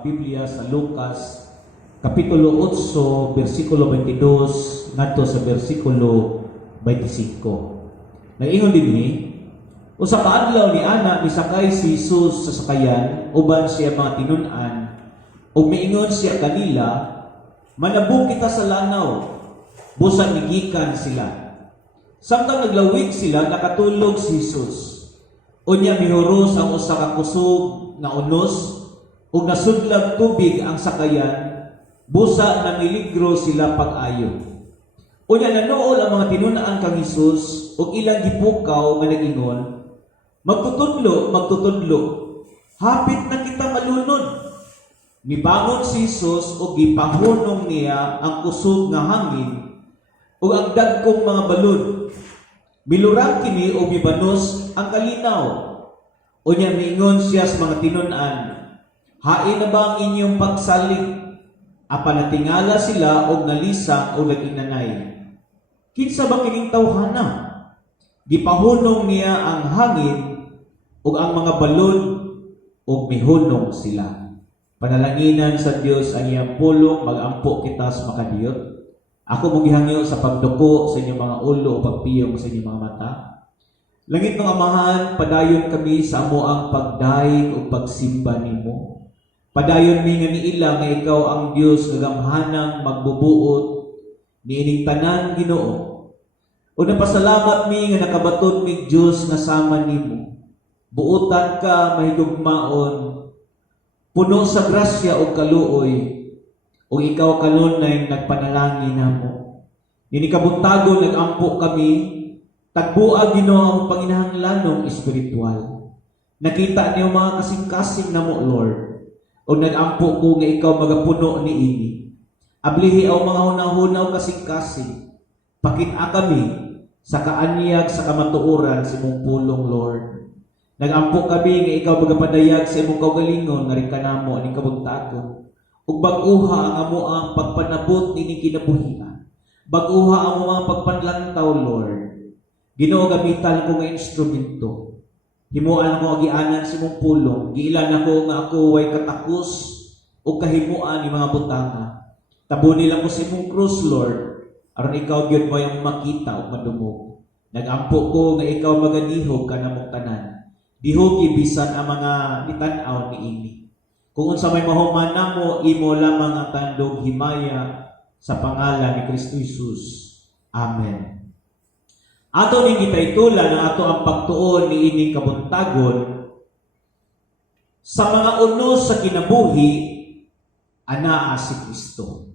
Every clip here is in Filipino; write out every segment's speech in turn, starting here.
Biblia sa Lucas Kapitulo 8, versikulo 22 ngadto sa versikulo 25. Nag-ingon din ni, usa ka adlaw ni ana misakay si Jesus sa sakayan uban siya mga tinun-an ug miingon siya kanila, manabog kita sa lanaw. Busa nigikan sila. Samtang naglawig sila, nakatulog si Jesus. Unya mihuros ang usa ka kusog nga unos ug nasudlag tubig ang sakayan. Busa na miligro sila pag-ayo. Unya nanuol ang mga tinun-an kang Jesus ug ilang gipukaw nga nag-ingon, magtutudlo, hapit na kita malunod. Mibangon si Jesus ug gipahunong niya ang kusog nga hangin ug ang dagkong mga balod. Milurang kini ug mibanos ang kalinaw. Unya miingon siya sa mga tinun-an, hain na ba ang inyong pagsalig? Apan natingala sila og nalisang og naginanay. Kinsa ba kining tawhana? Gipahunong niya ang hangin ug ang mga balod ug mihunong sila. Panalanginan sa Dios ang iyang pulong, magampo kita sa makadiyot. Ako mong gihangyo sa pagduko sa inyong mga ulo o pagpiyong sa inyong mga mata. Langit ng Amahan, padayon kami sa amo ang pagdaig o pagsimba nimo. Padayon mi nga niila nga ikaw ang Dios nga gamhanang magbubuot niining tanan Ginoo. O napasalamat mi nga nakabaton mi Dios nga sama nimo. Buotan ka mahigugmaon, puno sa grasya o kaluoy, o ikaw kanunay nagpanalangin namo. Nini kabuntagon nagampo kami, tagbuag Ginoo ang panginahanglanong espiritual. Nakita niyo mga kasing-kasing namo Lord. O nagampo ko nga ikaw magapuno ni ini. Ablihi ang mga hunaw-hunaw kasing-kasing. Pakita kami sa kaanyag sa kamatuoran sa imong pulong, Lord. Nagampo kami nga ikaw magapadayag sa imong kaugalingon nga rin kanamo aning kabuntagon. Ug bag-uha ang amo ang pagpanabot ni kinabuhian. Bag-uha ang amo ang pagpanlantaw, Lord. Ginoo, gamitan ko nga instrumento. Himuan ako agianan sa imong pulong. Giilan ako nga ako way katakos o kahimuan ni mga butanga. Tabunin lang ko sa imong krus, Lord. Aron ikaw gyud mo yung makita o madumog. Nagampo ko nga ikaw maganihog ka na mong tanan. Dihogi bisan ang mga nitan-aw ni ini. Kung unsa may mahuman namo, imo lamang ang tandog himaya sa pangalan ni Kristo Jesus. Amen. Ato ning gitaytulan ang ato ang pagtuon ni ining kabuntagon sa mga unos sa kinabuhi anaa si Kristo.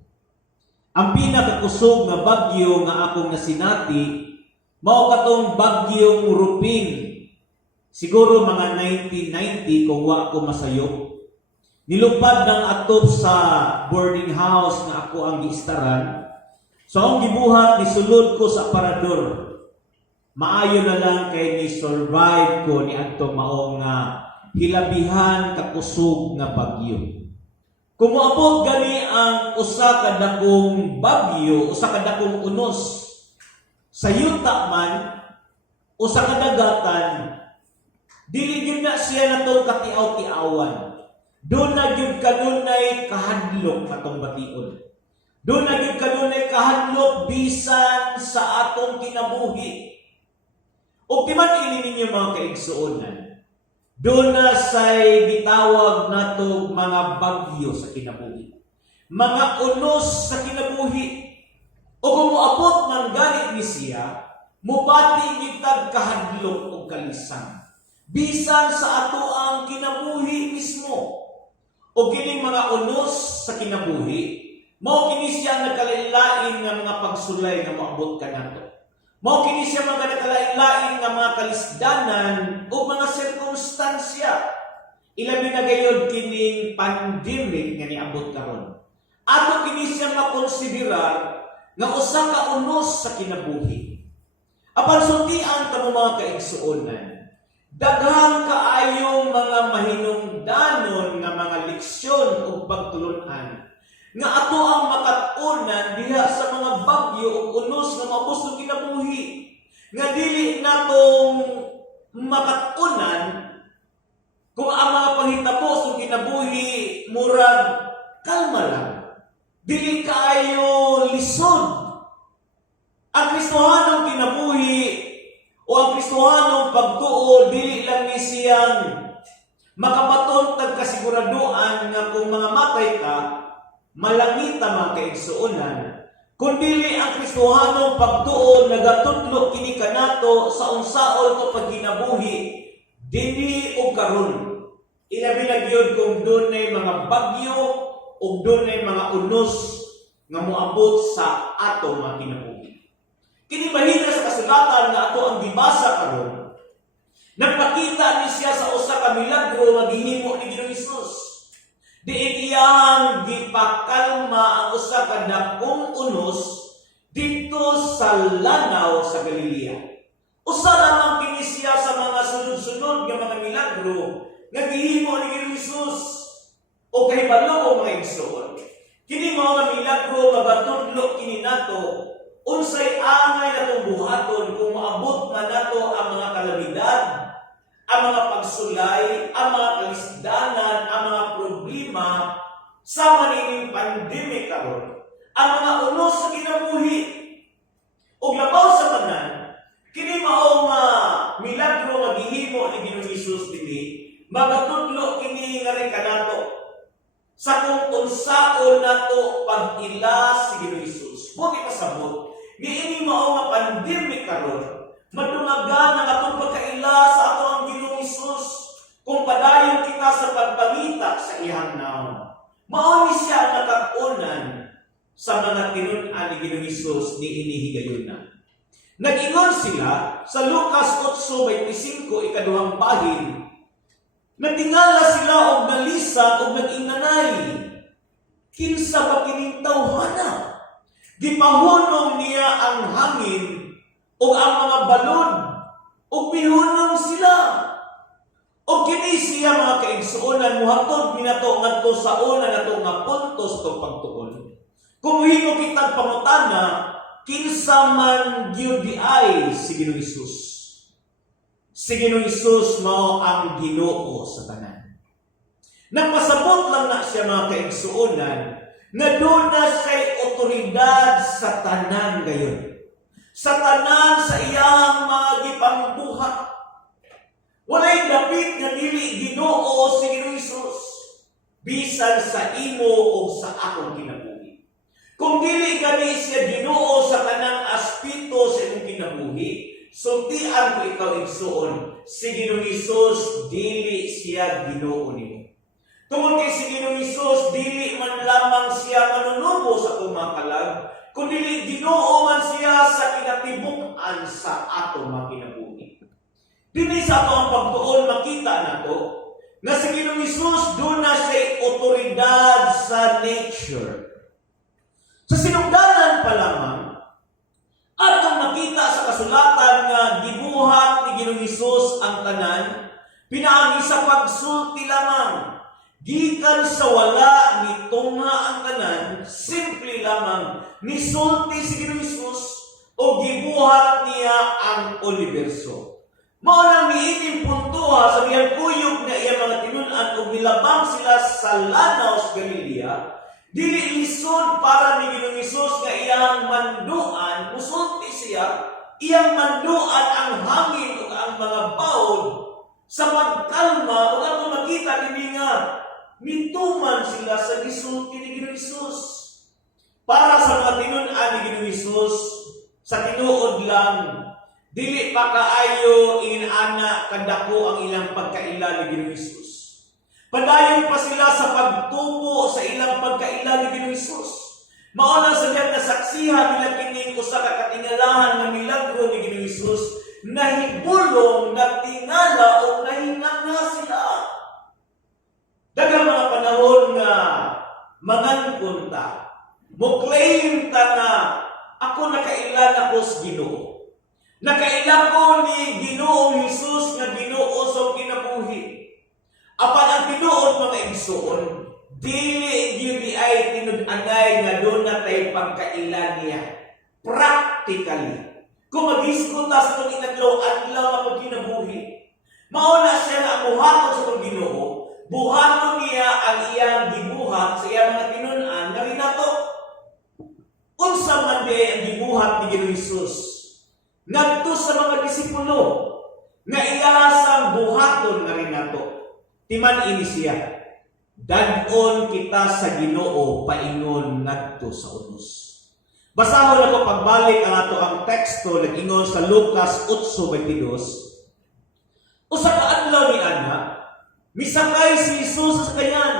Ang pinakakusog nga bagyo nga akong nasinati mao katong bagyong Rupin. Siguro mga 1990 kung wa ko masayop. Nilupad ng atop sa boarding house nga ako ang giistaran. So ang gibuhat ni sulod ko sa aparador. Maayo na lang kay ni survive ko ni adto mao nga hilabihan kakusog nga bagyo. Kung moabot gani ang usa ka dakong bagyo, usa ka dakong unos sa yuta man, usa ka dagatan, dili gyud na siya natong katiaw-tiawan. Doon na gyud kanunay kahadlok katong bation. Doon na gyud kanunay kahadlok bisan sa atong kinabuhi. O timan ini ninyo mga kaigsuonan, doon na say gitawag natong mga bagyo sa kinabuhi. Mga unos sa kinabuhi. O kung moabot man gani ni siya, mubati gitag kahadlok o kalisang. Bisan sa ato ang kinabuhi mismo. O kining mga unos sa kinabuhi, mao kini siya nagkalain-lain nga mga pagsulay nga moabot kanato. Mao kini siya mga nakalain-lain nga mga kalisdanan o mga sirkunstansya. Ilabi na gayud kining pandemic nga niabot karon. Ato kini siya makonsiderar nga usa ka unos sa kinabuhi. Apan sultian kamo mga kaigsuonan, daghang kaayong mga mahinungdanon nga mga leksyon o pagtulunan nga ato ang makatunan diha sa mga bagyo o unos nga mabus ng kinabuhi nga dili natong makatunan kung ang mga panghitabo sa kinabuhi murag kalma lang. Dili kaayo lisod. Ang Kristohanong kinabuhi o ang Kristohanong pagtuo, dili lang ni siyang makabaton tagkasiguraduan nga kung mga matay ka, malangita mga kaigsuonan, kundi ang Kristohanong pagtuo nagatudlo kini kanato sa unsaon to pagkinabuhi dinhi og karon. Ilabi na gyud kung dunay mga bagyo ug dunay mga unos nga moabot sa ato mga kinabuhi. Kini bahina sa kasulatan nga ato ang gibasa karon. Nagpakita ni siya sa usa ka milagro nga gihimo ni Ginoong Hesus. Diin iyang gipakalma ang usa ka dakong unos dito sa lanaw sa Galilea. Usa lamang kini siya sa mga sunod-sunod nga mga milagro nga gihimo ni Ginoong Hesus o kahibalo o mga igsoon. Kini mao nga milagro nga batudlo kini nato unsay angay natong buhaton kung maabot man nato ang mga kalamidad, ang mga pagsulay, ang mga kalisdanan, ang mga problema sa manining pandemic karon. Ang mga unos sa kinabuhi ug labaw sa tanan, kini mao nga milagro nga gihimo ni Ginoong Hesus dinhi, magatudlo kini nga rin kanato sa kung unsaon nato pag-ila si Ginoong Hesus. Mo pasabot, niini mao nga pandemic karon, madumagan ang atong pagkaila sa ato ang Ginoong Hesus kung padayon kita sa pagpangita sa iyang naon. Mao ni siya ang nakag-unan sa mga tinun-an ni Ginoong Hesus ni inihigayon na. Nag-ingon sila sa Lucas 8:25 ikaduhang bahin. Natingala sila og nalisa og nag-inganay. Kinsa ba kining tawhana? Gipahunong niya ang hangin ug ang mga balod ug mihunong sila. O kini siya mga kaigsuonan muhatod minato ngadto sa una nato nga puntos tong pagtuon. Kung himo kitang pangutana, kinsa man gyud ay si Ginoong Hesus. Si Ginoong Hesus mao ang Ginoo sa tanan. Nagpasabot lang na siya mga kaigsuonan nga doon na siya'y otoridad sa tanan gayon. Sa tanan sa iyang mga gipangbuhat. Walay dapit nga dili Ginoo si Ginoong Hesus bisan sa imo o sa akong kinabuhi. Kung dili gani siya Ginoo sa tanang aspeto sa imong kinabuhi, sultian ko ikaw igsuon, si Ginoong Hesus dili siya Ginoo nimo. Tungod kay si Ginoong Hesus dili man lamang siya manunubo sa kumakalag, kundi Ginoo man siya sa kinatibuk-an sa ato mga kinabuhi. Dili sa ato ang pagtuon makita nato na si Ginoong Hesus doon na siya'y otoridad sa nature. Sa sinungdanan pa lamang, atong makita sa kasulatan nga gibuhat ni Ginoong Hesus ang tanan, pinaagi sa pagsulti lamang. Gikan sa wala ni tungha ang tanan, simple lamang nisulti si Ginoong Hesus o gibuhat niya ang universo. Mao nang niining puntuha sa biyang kuyog na iya mga tinun-an o milabang sila sa lanaw sa Galilea, dili lisod para ni Ginoong Hesus nga iyang manduan, musulti siya, iyang manduan ang hangin o ang mga bawod sa pagkalma o ang makita kini nga mituman sila sa gisulti ni Ginoong Hesus. Para sa mga tinun-an ni Ginoong Hesus, sa tinuod lang, dili pa kaayo inana kadako ang ilang pagkaila ni Ginoong Hesus. Padayon pa sila sa pagtubo sa ilang pagkaila ni Ginoong Hesus. Mao na sa diyan nasaksihan nila kining usa ka katingalahan nga milagro ni Ginoong Hesus, nahibulong, nagtingala o nahinganga sila. Daghang mga panahon nga mangankon ta, mo claim ta na ako nakailan ako sa Ginoo. Nakaila ko ni Ginoong Hesus nga Ginoo sa kinabuhi. Apan ang tinuod mga igsoon, dili gyud ay tinud-anay nga doon na tayo pagkaila niya. Practically. Kung mag-diskuta sa itong inadlaw adlaw nga pagkinabuhi, mao na siya na buhaton sa itong Ginoo, buhaton niya ang iyang ngadto sa mga disipulo nga iyasang buhaton nga rin nato. Timan ini siya, dadon kita sa Ginoo paingon ngadto sa unos. Basahon ako pagbalik ang ato ang teksto nag-ingon sa Lucas 8:22. Usa ka adlaw ni ana, misakay si Jesus sa kayan.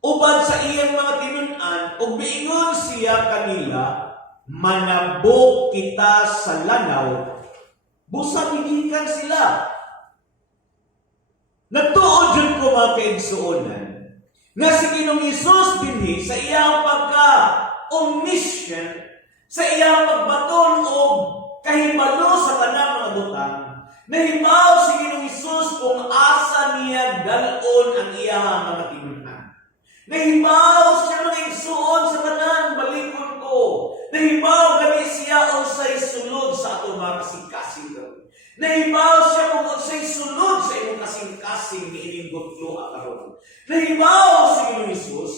Ubad sa iyang mga tinun-an ug miingon siya kanila, manabok kita sa lanaw. Busa gigikan sila. Nagtuod jud ko mga kaigsuonan nga si Ginoong Hesus dinhi sa iyang pagka-omniscient, sa iyang pagbaton og kahibalo sa tanang mga butang, nahibaw si Ginoong Hesus kung asa niya dalon ang iyang mga tinun-an. Nahibaw siya mga igsuon sa tanan, balikon ko. Nahibaw gani siya unsay sulod sa atong mga kasing-kasing. Nahibaw siya kung unsay sulod sa imong kasing-kasing ni ining gutlo karon. Nahibaw si Ginoong Hesus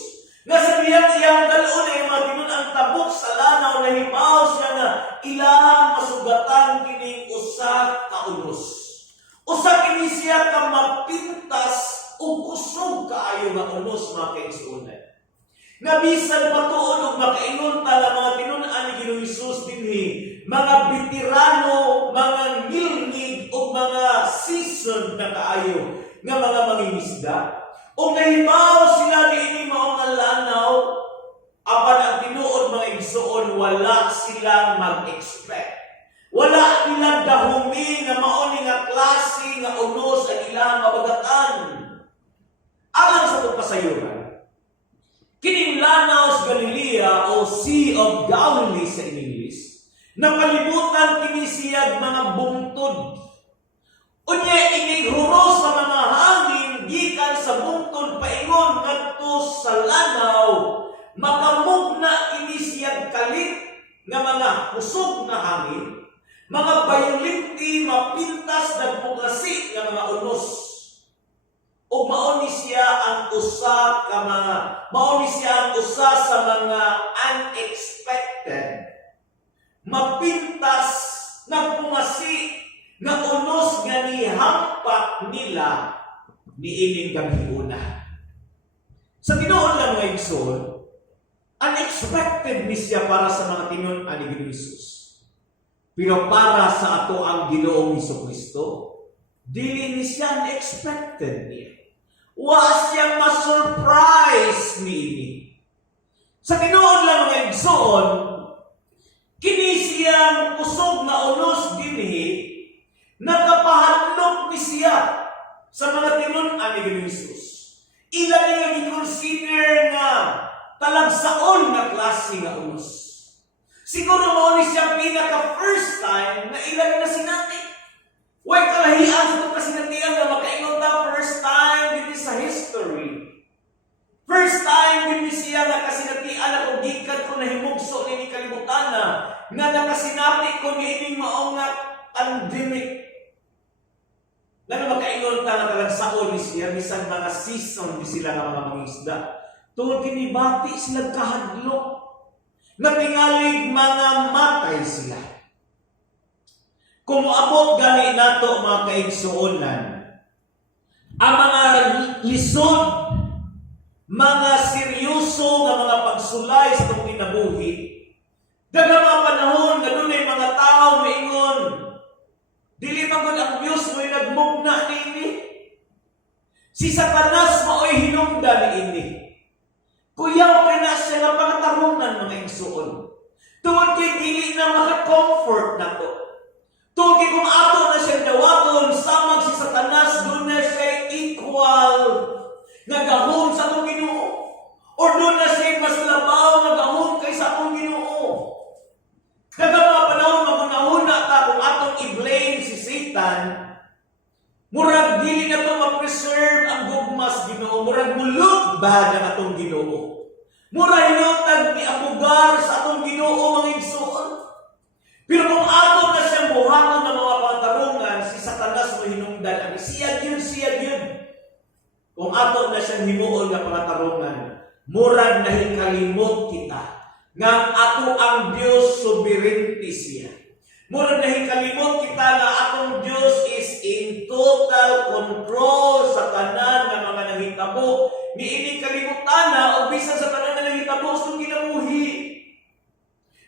nga sa iyang dalon ay mga tinun-ang tabok sa lanaw. Nahibaw siya na ilang masugatan kining usa ka unos. Usa kini siya ka mapintas ug kusog kaayo nga unos mga kaigsuonan. Nga bisan patuon og makaingon ta nga mga tinun-an ni Ginoong Hesus dinhi, mga veterano, mga ngilngig ug mga seasoned na kaayo nga mga mangingisda. O nahibaw sila niini mao nga lanaw, apan ang tinuod mga igsuon wala silang mag-expect. Wala nilang dahumi nga mao ni nga klase nga unos ang ilang mabagatan. Alang sa pagpasayuran, kining lanaw sa Galilea o Sea of Galilee sa English, napalibutan kini siya mga bungtod. Unya ining huros sa mga hangin gikan sa bungtod paingon ngadto sa lanaw, makamugna kini siya kalit nga mga kusog na hangin, mga bayulinti mapintas nagpugasi nga mga unos. O mao ni siya ang usa sa mga unexpected, mapintas, nagpungasi, nga unos nga nihampak nila niining gabhiuna. Sa tinuod lang mga igsoon, unexpected ni siya para sa mga tinun-an ni Ginoong Hesus. Pero para sa ato ang Ginoong Hesukristo, dili ni siya unexpected niya. Wa siyang ma-surprise niini. Sa tinuod lang mga igsoon, kini siyang kusog na unos dinhi, nakapahadlok ni siya sa mga tinun-an ni Ginoong Hesus. Ilan niya i-consider nga talagsaon na klase nga unos. Siguro mao ni siya pinaka first time na ilan na sinati. Way kalahian sa itong kasinatian na makaingon ta first time din sa history. First time din siya na kasinatian na kung gikan ko na himugso ni kalibutan na nakasinati ko ni ining maong nga pandemic. Na makaingon ta na talagsaon ni siya, bisan mga season di sila nga mga mangisda. Tungkol kinibati sila kahadlok. Natingalig mga matay sila. Kung moabot gani nato mga kaigsuonan, ang mga lisod, mga seryoso nga mga pagsulay sa itong kinabuhi, daghang mga panahon, ganun ay mga tao maingon, dili magod ang Diyos mo'y nagmugna niini. Si Satanas mo'y hinungdan niini. Kuyaw ka na siya nga pangatarungan mga igsuon. Tungod kay dili na maka-comfort na to. Tungod kay kung ato na siya dawaton, samag si Satanas, doon na siya equal nga gahon sa atong Ginoo. Or doon na siya mas labaw nga gahon kaysa atong Ginoo. Daghang mga panahon magunahuna ta kung atong i-blame si Satan, murag dili na to ma-preserve ang gugmas Ginoo, murag mulog ba ang atong Ginoo. Murag hinutag ni abugar sa atong Ginoo mga igsuon. Pero kung ato na siyang buhaton ng mga pantarungan, si Satanas mo hinungdan ang siya yun. Kung ato na siyang himuon ng pantarungan, murag nahikalimot kita nga ato ang Dios sovereignty siya. Murag nahikalimot kita nga atong Dios is in total control sa tanan nga mga nanghitabo. Niini kalimutan na o bisan sa tanan nga nanghitabo sa kinabuhi.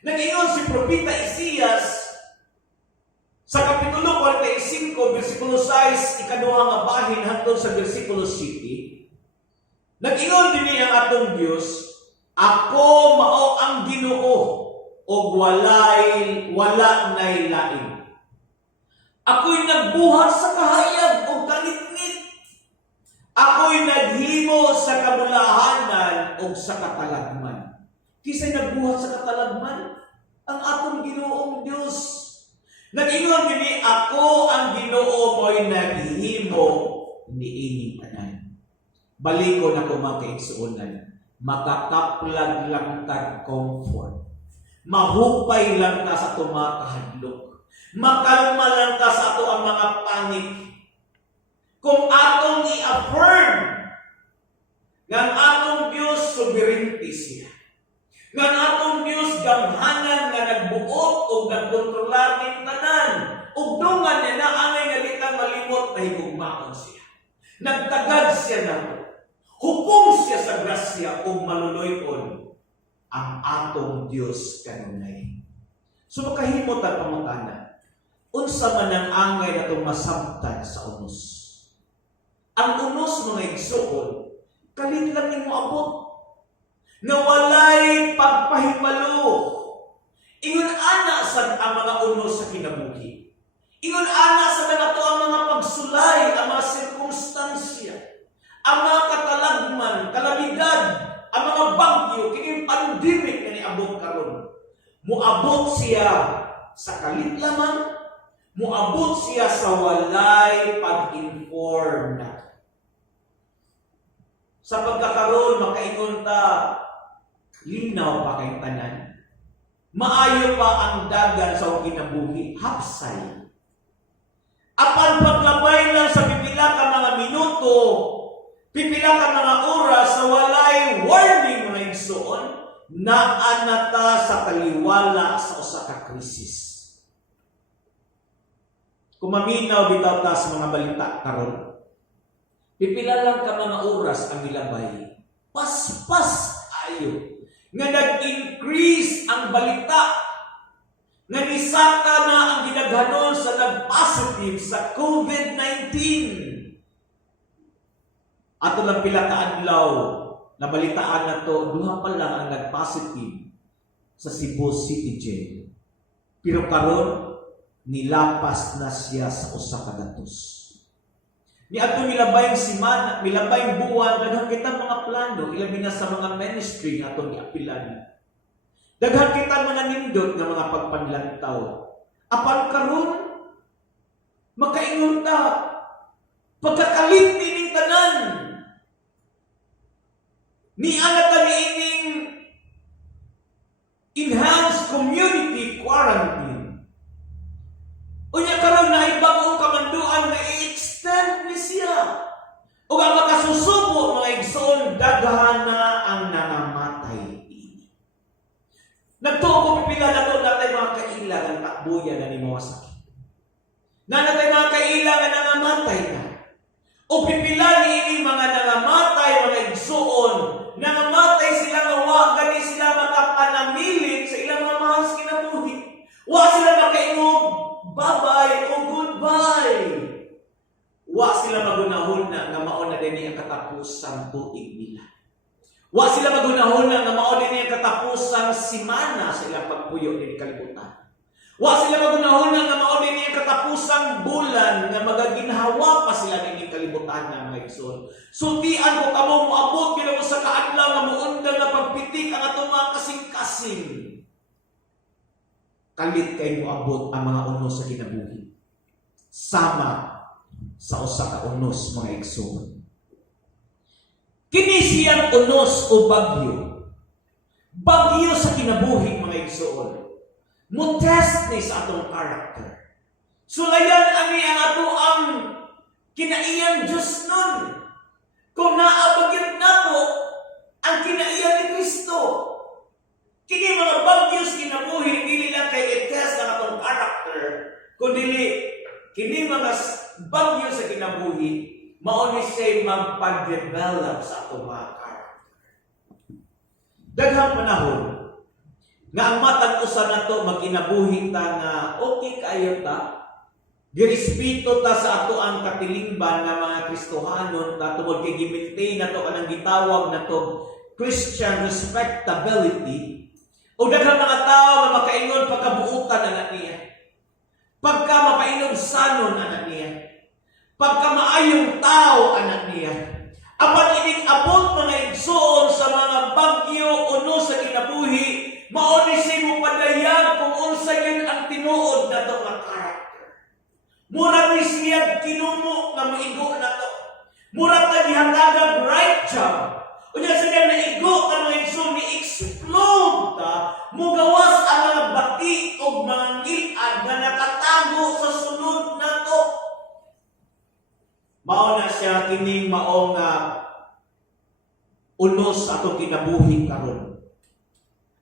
Nag-ingon si Propeta Isias sa Kapitulo 45, versikulo 6, ikaduha nga bahin hangtod sa versikulo 7. Nag-ingon din ang atong Dios, ako mao ang Ginoo o wala nay lain. Ako'y nagbuhat sa kahayag o kalitngit. Ako'y naghimo sa kabulahanan o sa katalagman. Kisa'y nagbuhat sa katalagman? Ang atong Ginoong Diyos. Nag-ingon din ako ang Ginoo mo'y naghimo ni ining tanan. Baliko na ko mga kaigsuonan. Makakaplag lang kag comfort. Mahupay lang ka sa tumakahadlok. Makalma lang ka sa ato ang mga panik. Kung atong i-affirm nga ang atong Diyos sovereignty siya. Nga ang atong Diyos gamhanan nga nagbuot o nagkontrolar ng tanan. Ug dungan niya na angay nga di ka malimot na higugmaon siya. Nagtagad siya na hukom siya sa grasya o maluloy-on ang atong Diyos kanunay. So makahimot ang pamutana. Unsa man ang angay na itong masabtan sa unos. Ang unos mga igsuon, kalit lang yung maabot. Nga walay pagpahimalo. Ingon ana sa ang mga unos sa kinabuhi. Ingon ana sa nato ang mga pagsulay, ang mga sirkumstansya, ang mga katalagman, kalamidad, ang mga bagyo, kining pandemic na niabot karon. Muabot siya sa kalit lamang, muabot siya sa walay pag-inform na. Sa pagkakaroon, makaingon ta, linaw pa kay tanan. Maayo pa ang dagan sa kinabuhi, hapsay. Apan paglabay lang sa pipila ka mga minuto, pipila ka mga oras sa walay warning mga igsoon, naanata sa kaliwala sa usa ka krisis. Kung maminaw bitaw ta sa mga balita karon, pipila lang ka mga oras ang milabay. Paspas ayo. Nga nag-increase ang balita. Nga nisaka na ang ginaghanon sa nag-positive sa COVID-19. Ato lang pila ka adlaw na balitaan na to, duha pa lang ang nag-positive sa Cebu City Jail. Pero karon nilapas na siya sa usa ka datos. Ni ato milabayng simana, milabayng buwan, daghang kita mga plano, ilabi na sa mga ministry nga atong giapilan. Daghang kita mga nindot nga mga pagpanlantaw. Apan karon makaingon ta pagkakalit ning tanan. Ni ana ta niining enhanced community quarantine. Unya karon na ibag-ong kamanduan na i-extend ni siya. O ang makasusubo mga igsoon, daghan na ang nangamatay. Nagtuo ko pipila na to natay mga kailangan takbuyan na ni mga sakit. Na natay mga kailangan nangamatay na. O pipila ni mga nangamatay mga igsoon, nangamatay sila nga wa gani sila makapanamilit sa ilang mga mahal sa kinabuhi. Wa sila makaingog bye-bye o goodbye. Wa sila magunahon na nga mao na dinhi ang katapusang tuig nila. Wa sila magunahon na nga mao dinhi ang katapusang simana sa ilang pagpuyo ni kalibutan. Wa sila magunahon na nga mao dinhi ang katapusang bulan nga magaginhawa pa sila ni kalibutan na mga igsoon. Sultian ko kamo moabot kini sa kaadlaw nga muundang nga pagpitik ang atong mga kasing-kasing. Kalit kay moabot ang mga unos sa kinabuhi. Sama sa usa ka unos mga igsoon. Kini siyang unos o bagyo. Bagyo sa kinabuhi mga igsoon. Mo-test ni sa atong character. Sulayan ani ang ato ang kinaiyang Diyos nun. Kung naabagyan nato ang kinaiyang ni Kristo. Kini mga bagyos kinabuhi, dili lang kay i-test ang atong karakter. character, kundi kini mga bagyo sa kinabuhi, mao ni siya magpa-develop sa atong mga character. Daghang panahon nga ang matag usa nato magkinabuhi ta nga okay kayo ta, girespeto ta sa ato ang katilingban nga mga Kristohanon ta tungod kay gi-maintain nato kanang gitawag nato Christian respectability. O daghang mga tao nga makaingon pagkabuutan anak niya, pagka mapainom sanon anak niya, pagka maayong tao anak niya. Apan ining abot mga igsoon sa mga bagyo uno sa kinabuhi, mao ni siya mo padayag kung unsa yun ang tinuod nato nga karakter. Mura ni siya kinumo nga maigo nato. Mura ta gihatagan right job. Unya siya naigo ka mga igsoon ni explode ta, mugawas ang mga bati o mga ngilad nga nakatago sa sunod nato. Mao na siya kining mao nga unos atong kinabuhi karon.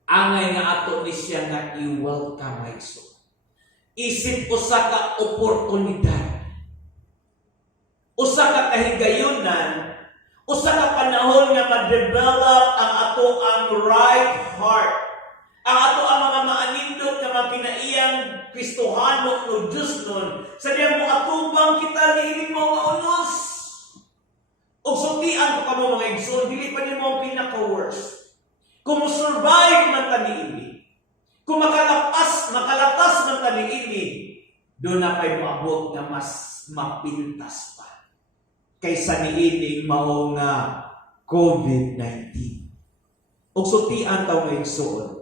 Angay nga ato ni siya nga i-welcome igso. Isip usa ka oportunidad, usa ka kahigayunan, usa ka panahon nga ma-develop ang ato ang right heart, ang ato ang mga maanindot nga mga pinaiyang Kristohano o Diyos nun, sa diyan mo atubang kita ni mga unos. O sutian ko ka mo mga igsoon, dili pa niyo mo ang pinaka-worst. Kung survive man tani ini, kung makalatas man tani ini, doon na pa'y maabot na mas mapintas pa kaysa niining mao nga COVID-19. O sutian taw nga igsoon,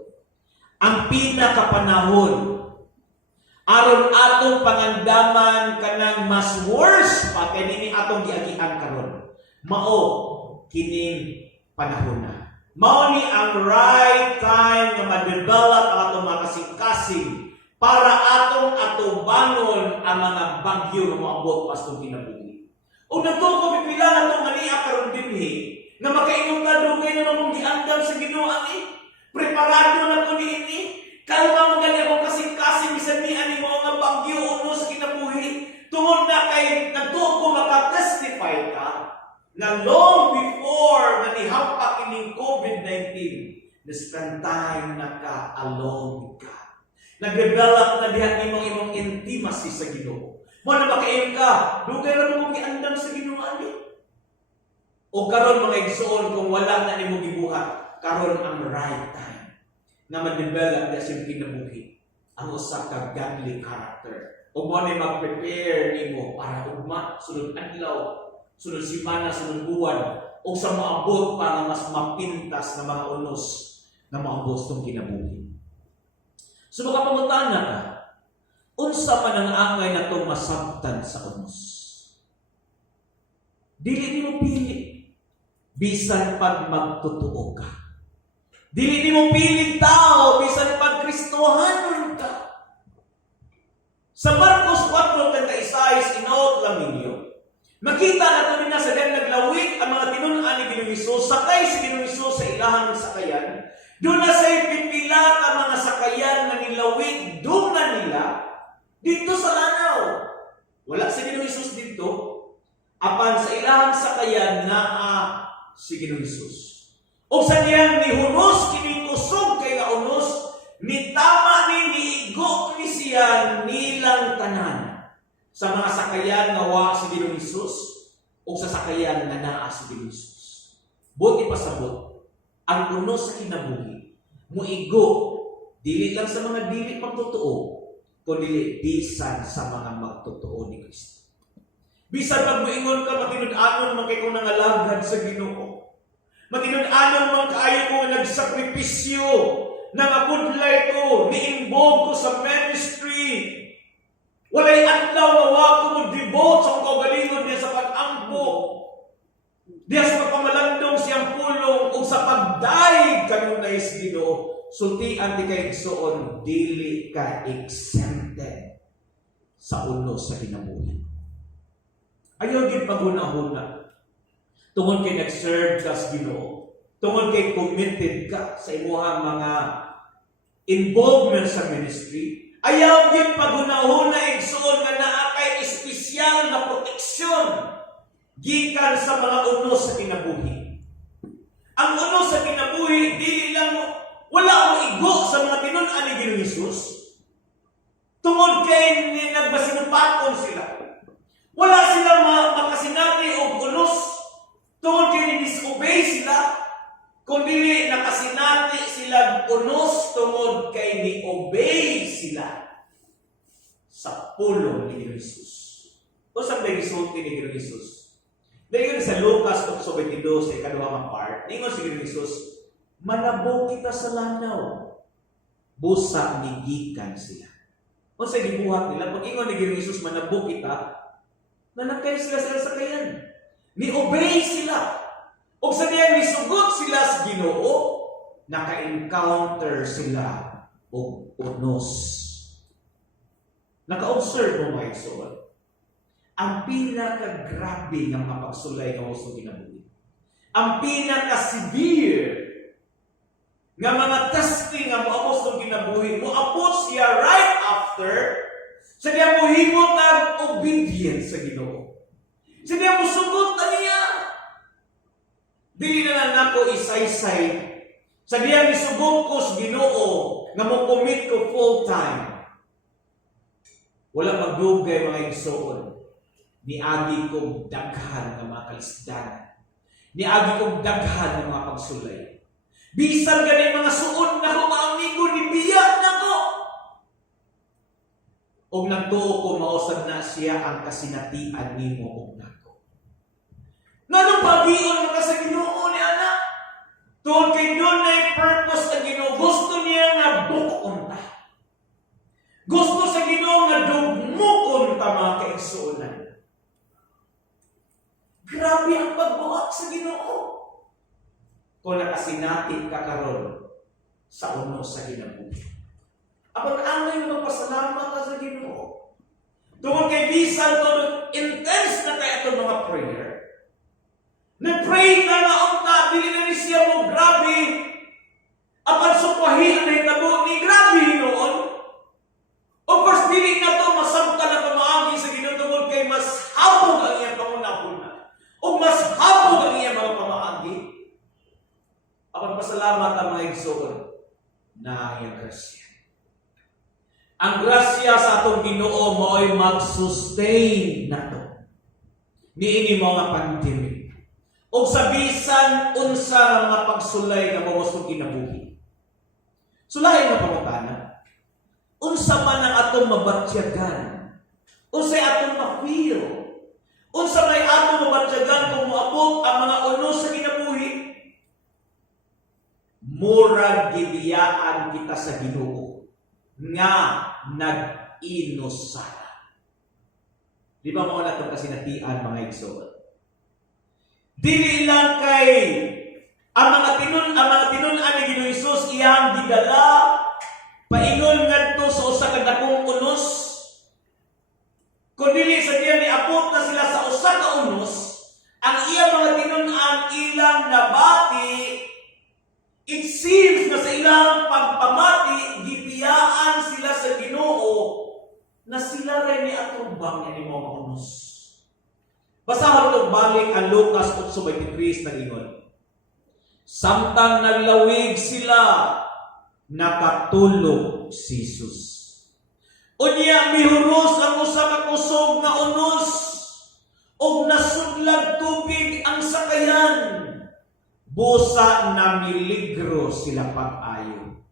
ang pinakapanahon aron atong pangandaman kanang mas worse pa kay nini atong giagian karon, mao kining panahon na. Mao ni ang right time nga ma-develop ang atong mga kasing-kasing para atong atubangon ang mga bagyo nga moabot pas tong kinabuhi. O nagtuko pipila natong maniya karon dinhi nga makainom ta dugay na mong giandam sa Ginoo ani. Preparado na ko niini. Kalma mo gani akong kasing-kasing bisan ni ani mo nga bagyo uno sa kinabuhi. Tungod na kay nagtuo ko maka-testify ka na long before na nihampak kining COVID-19, na-spend time na ka alone with God. Nag-develop na diha ni imong intimacy sa Ginoo. Mo na makaim ka, dugay ra mo giandam sa Ginoo ani. O karon mga igsoon kung wala na nimo gibuhat, karon ang right time na ma-develop na siyang kinabuhi ang usa ka godly character. O mo na mag-prepare nimo para ugma sunod adlaw, sunod semana, sunod buwan, o sa maabot para mas mapintas na mga unos na maabot itong kinabuhi. So makapangutana ka, unsa man ang angay na itong masabtan sa unos? Dili ni mo pili, bisan pag magtotoo ka. Dili ni mo piling tao, bisan pag Kristohanon ka. Sa Marcos 4:36, inoot lang ninyo. Makita nato nina sa dahil naglawig ang mga tinunan ni Ginoong Hesus, sakay si Ginoong Hesus sa ilahang sakayan. Doon na sa'y pipila ang mga sakayan na nilawig, doon na nila, dito sa lanaw. Wala si Ginoong Hesus dito. Apan sa ilahang sakayan na si Ginoong Hesus. O sa niyang nihunos, kinikusog kay kaunos, nitama ni niigo ni siya nilang tanan. Sa mga sakayan nga wa si Ginoong Hesus o sa sakayan nga naa si Ginoong Hesus. Buti pasabot, ang unos sa kinabuhi, muigo, dili lang sa mga dili magtotoo, kundi bisan sa mga magtotoo ni Kristo. Bisan pag muingon ka, matinud-anon man kay kung nangalagad sa Ginoo. Matinud-anon man kaayo ko nagsakripisyo, nangabudlay ko, niimbog ko sa ministry. Walay adlaw nga wa ko mo-devote sa kaugalingon niya sa pag-ampo. Diya sa pagpamalandong siyang pulong o sa pagdaig kanunay sa Ginoo, sultian di kay igsoon, dili ka exempted sa unos sa kinabuhi. Ayaw gid paghuna-huna. Tungod kay nag-serve ka sa Ginoo, tungod kay committed ka sa imuhang mga involvement sa ministry, Ayaw gyud paghunahuna igsuon nga naa kay espesyal na proteksyon gikan sa mga unos sa kinabuhi. Ang unos sa kinabuhi dili lang wala mo igo sa mga tinun-an ni Ginoong Hesus. Tungod kay nagbasinupakon sila. Wala silang makasinati og unos tungod kay disobey sila. Kundi nakasinati sila unos tungod kay ni-obey sila sa pulong ni Ginoong Hesus. O sa may gisulti ni Ginoong Hesus. Dahil sa Lucas 8:22 sa ikaduhang part, ningon si Ginoong Hesus, manabo kita sa lanaw. Busa ni gikan sila. O sa gibuhat nila, pag ingon ni Ginoong Hesus, manabo kita, nanakay sila sa sakayan. Ni-obey sila. O sa diyan misugot sila sa Ginoo, naka-encounter sila og unos. Naka-observe mo mga igsoon. Ang pinaka-grabe ng mapagsulay ng uso kinabuhi. Ang pinaka-severe nga mga testing nga moabot ng kinabuhi, moabot siya right after sa diyan mo himot ang obedience sa Ginoo. Sa diyan mo sugot na niya. Dili na lang nako isaysay. Sa diyan misubok ko sa Ginoo nga mo commit ko full time. Wala magdugay mga igsoon. Niagi kong daghan ng mga kalisdanan. Niagi kong daghan ng mga pagsulay. Bisan gani mga suod na ko mga amigo ni biya na ko. Og nagtuo ko mausab na siya ang kasinatian nimo og nako. Nganong pagion mo ka sa Ginoo ni anak? Tungod kay doon na purpose ang Ginoo. Gusto niya nga bukon ta. Gusto sa Ginoo nga dugmukon ta mga kaigsuonan. Grabe ang pagbuhat sa Ginoo. Kung nakasinati ka karon sa unos sa kinabuhi. Apang angay magpasalamat ka sa Ginoo. Tungod kay bisan to intense na kay ato mga prayer. Nag-pray na nga unta, dili na ni siya mo grabe. Apan sukwahi na hitabo ni grabe noon. Of course, dili na to masamta na pamaagi sa Ginoo tungod kay mas habog ang iyang panguna-una. O mas habog ang iyang mga pamaagi. Apan pasalamat ang mga igsoon na ang iyang grasya. Ang grasya sa atong Ginoo mo'y mag-sustain na to. Niini mo nga pandemic. O sa bisan unsa mga pagsulay nga mawasong kinabuhi. Sulayan nga pangutana. Unsa man ang atong mabatyagan. Unsa atong ma-feel. Unsa may atong mabatyagan kung moabot ang mga unos sa kinabuhi. Murag gibiyaan kita sa Ginoo nga nag-inosara. Di ba mga natong kasinatian mga igsoon? Dili lang kay ang mga tinun-an ni Ginoong Hesus iyang gidala paingon ngadto sa usa ka dakong unos. Kun dili sa diyan niabot na sila sa usa ka unos, ang iyang mga tinun-an ilang nabati. It seems na sa ilang pagpamati gibiyaan sila sa Ginoo na sila rin ni atubang ni mga unos. Basahan ko balik ang Lucas 8:23 na ingon. Samtang naglawig sila, nakatulog si Jesus. Unya mihuros ang usa ka kusog nga unos, og nasudlag tubig ang sakayan. Busa na miligro sila pag-ayo.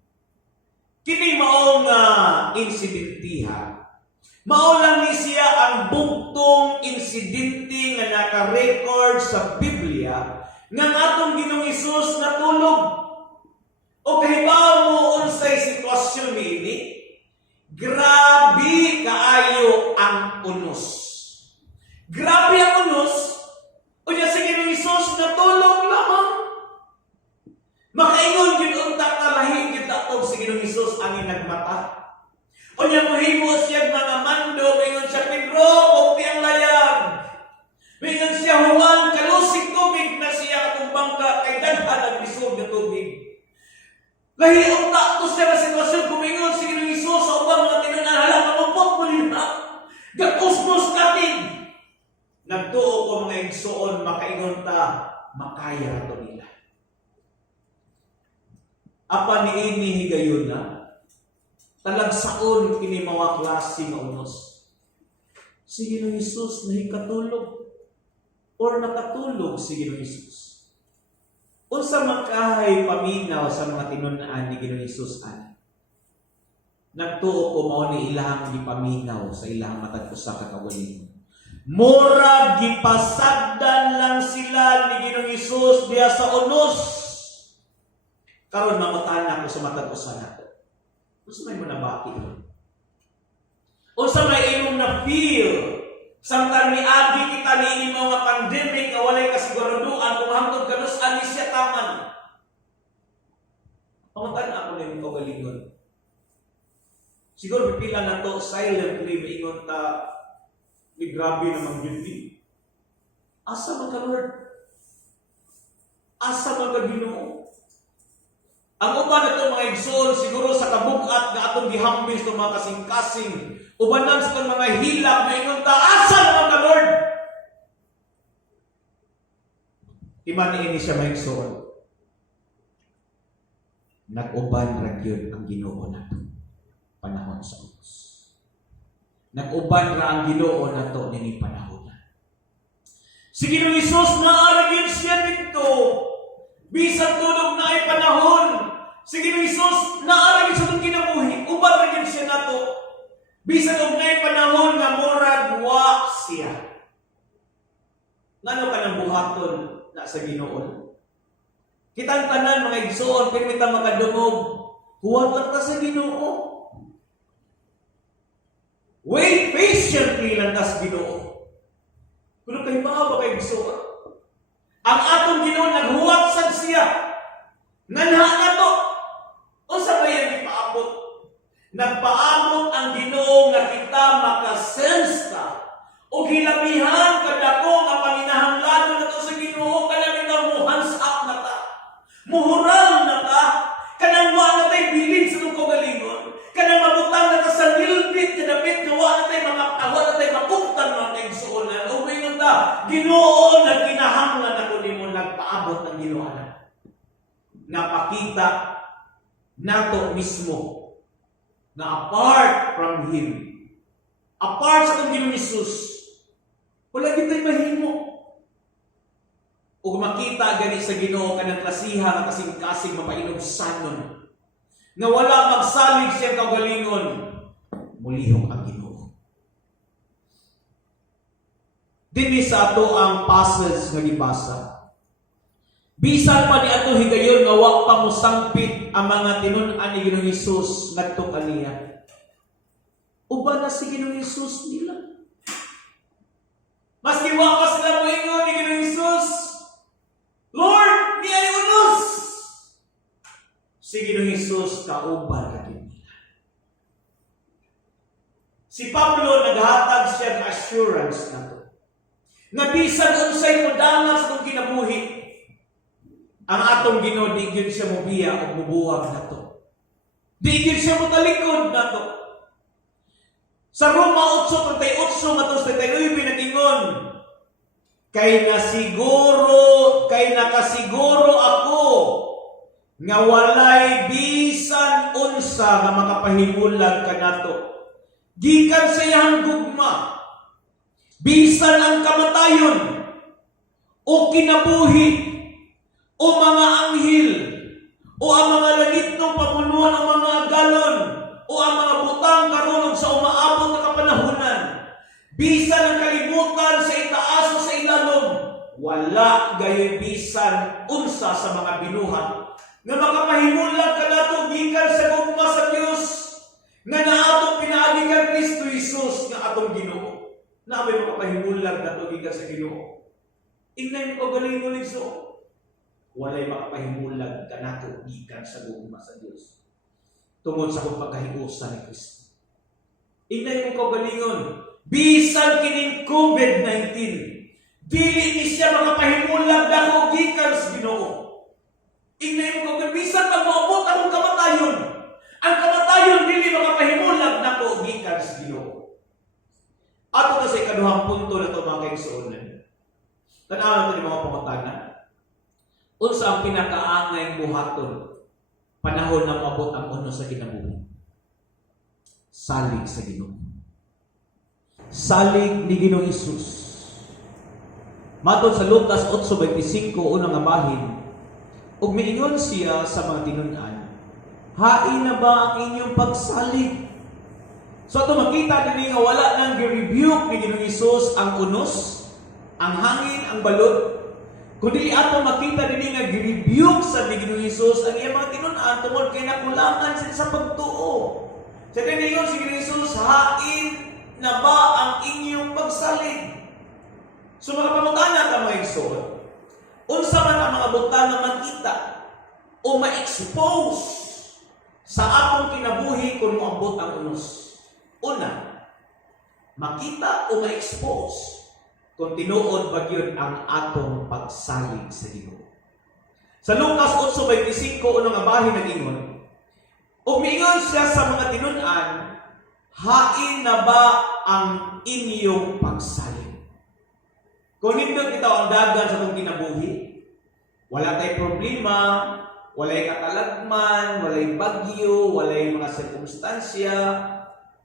Kini mao nga insidentiha. Mao lang ni siya ang bugtong insidente nga naka-record sa Biblia nga atong Ginoong Hesus natulog. O kahibaw mo unsay sitwasyon niini? Grabe kaayo ang unos. Grabe ang unos. O niya sa Ginoong Hesus natulog lamang. Makaingon gyud unta ka lahi gyud atong sa Ginoong Hesus ang nagmata. O niya mohimo siya mga mando, mingon siya Pedro, bukti ang layag. Mingon siya Juan, kalusig tubig na siya atong bangka, kay daghan ang lisod na tubig. Lahi unta to siya na sitwasyon, kumingon si Ginoong Hesus sa ubang mga tinunan Nagtuo ko mga igsoon, makaingon ta, makaya rato nila. Apa ni ini higayon na, talagsaon kini mga klase nga unos. Si Ginoong Hesus nahikatulog or nakatulog si Ginoong Hesus. Unsa makahay paminaw sa mga tinun-an ni Ginoong Hesus ani. Nagtuo ko mao ni ilahang gipaminaw sa ilahang matag usa ka kawalingon. Mura gipasagdan lang sila ni Ginoong Hesus diha sa unos. Karon mamutahan ako sa matag usa nato. Unsa may manabati ron? Unsa may imong na feel samtang niagi kita ni mga pandemic nga walay kasiguraduan kung hangtod kanus ani siya taman. Pamutahan ako na yung kagalingon. Siguro pipila na to silently maingon ta ni grabe namang yun. Asa man ka Lord? Asa man ka Ginoo? Ang uban na ito mga igsoon, siguro sa kabugat na atong gihambis ng mga kasing-kasing, ubanan sa itong mga hilak na ingon ta, asa naman ka Lord? Iman ini siya mga igsoon. Nag-uban ra gyud ang Ginoo nato panahon sa unos. Nag-uban ra ang Ginoo nato nini panahon. Si Ginoong Hesus naaragin siya dito. Bisan tulog na ay panahon. Si Ginoong Hesus naaragin sa itong kinabuhi. Uban ra gyud siya nato. Bisan og nay panahon nga murag wa siya. Ngano ka nang buhaton na sa Ginoo? Kitang tanan mga igsoon, pinita makadungog. Huwag lang ta sa Ginoo. Wait patiently lang ta sa Ginoo. Pero kay mga ba kay igsoon? Ang atong Ginoo naghuwat sad siya. Nganha na to. Unsa ba yan ipaabot? Nagpaabot ang Ginoo nga kita makasense ka o hilabihan kadako nga panginahanglan na to sa Ginoo kanang kita mo hands up na ta. Muhural na ta, kanang wa na tay bilin sa itong kagalingon, kanang mabutang na ta sa nilbit, kadapit na wa na tay awa na tay makuptan mga kaigsuonan. O may ta, Ginoo na kinahanglan ako nimo nagpaabot ng Ginoo na. Napakita nato mismo na apart from Him, apart sa itong Ginoong Hesus, wala kita'y mahimo. O makita gani sa Ginoo kanang klasiha nga kasing-kasing mapainubsanon nga wala magsalig siyang kagalingon, mulihok ang Ginoo. Dinhi sa ato ang passage nga gibasa. Bisan pa ni ato higayon nga wa pa mosangpit ang mga tinun-an ni Ginoong Hesus ngadto kaniya. Uban na si Ginoong Hesus nila. Maski wa pa sila moingon ni Ginoong Hesus, Lord, ni ay unos. Si Ginoong Hesus kauban ra nila. Si Pablo naghatag siya ng assurance nato. Nga bisan unsay modangan sa itong kinabuhi, ang atong Ginoo di gyud siya mobiya o mubuwag nato. Di gyud siya motalikod nato. Sa Roma 8:38 matos 39 nagingon, kay nakasiguro ako nga walay bisan unsa nga makapahimulag kanato gikan sa iyang gugma, bisan ang kamatayon o kinabuhi o mga anghel o ang mga langit ng pamunuan ng mga galon o ang mga butang karon sa umaabot na kapanahunan, bisan ang kalibutan sa itaas o sa ilalom, wala gayoy bisan unsa sa mga binuhat nga makapahimulag kanato gikan sa gugma sa Dios nga naatong pinaagi kang Kristo Jesus nga atong Ginoo. Naabay makapahimulag nato gikan sa Ginoo. Ingnan ko galingon iso. Walay makapahimulag kanato gikan sa gugma sa Dios. Tungod sa pagkahiusa ni Kristo. Ingnan ko galingon. Bisan kining COVID-19, dili ni siya makapahimulag dako gikan sa Ginoo. Ingnan mo kung bisan pag maabot akong kamatayon, ang kamatayon dili makapahimulag nako gikan sa Ginoo. Ato na sa ikaduhang punto na ito mga kaigsuonan. Tanaw natin yung mga pangutana. Unsa ang pinakaangay buhaton panahon na maabot ang uno sa kinabuhi? Salig sa Ginoo. Salig ni Ginoong Hesus. Matod sa Lucas 8:25 unang nga bahin, ug miingon siya sa mga tinun-an, hain na ba ang inyong pagsalig? So ito makita din nga wala nang gi-rebuke ni Ginoong Hesus ang unos, ang hangin, ang balod. Kundi ato makita din nga gi-rebuke sa Ginoong Hesus ang iyang mga tinun-an tungod kay nakulangan sila sa pagtuo. Sa kaniyon si Ginoong Hesus, hain na ba ang inyong pagsalig? So mga pamutana ka mga igsoon, unsa man ang mga butang na makita o ma-expose sa atong kinabuhi kung moabot ang unos. Una, makita o ma-expose kung tinuod ba gyud ang atong pagsalig sa Ginoo. Sa Lucas 8:25 unang nga bahin nag-ingon, umingon siya sa mga tinun-an, hain na ba ang inyong pagsalig? Kung nindot kita ang dagan sa itong kinabuhi, wala tayong problema, walay katalagman, walay bagyo, walay mga sirkumstansya,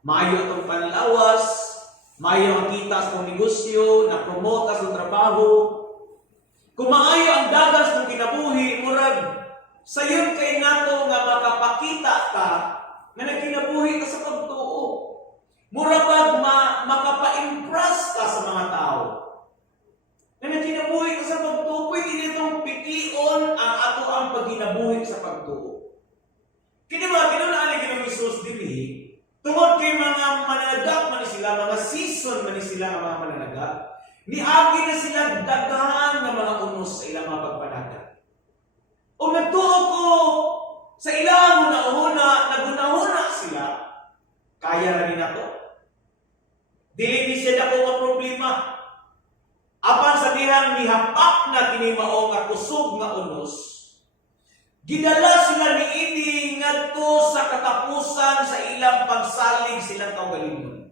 maayo itong panlawas, maayo ang kita sa itong negosyo, na-promote sa itong trabaho. Kung maayo ang dagan sa itong kinabuhi, murag, sayon kay nato nga makapakita ka na nagkinabuhi ka sa pagtuo. Murag makapa-impress ka sa mga tao. Na nagkinabuhi ka sa pagtuo, pwede nitong piklion ang ato ang pagkinabuhi sa pagtuo. Kini mga kinunaan ni Ginoong Hesus dinhi, tungod kay mga mananagap man sila, mga season man sila nga mga mananagap, niagi na sila daghan nga mga unos sa ilang mga pagpanagat. O nagtuo ko sa ilang una-una, nagunahuna sila, kaya na ni nato. Dili ni siya dako nga problema. Apan sa dihang mihapak na kini mao nga kusog nga unos, gidala sila ni ini ngadto sa katapusan sa ilang pagsalig silang kaugalingon.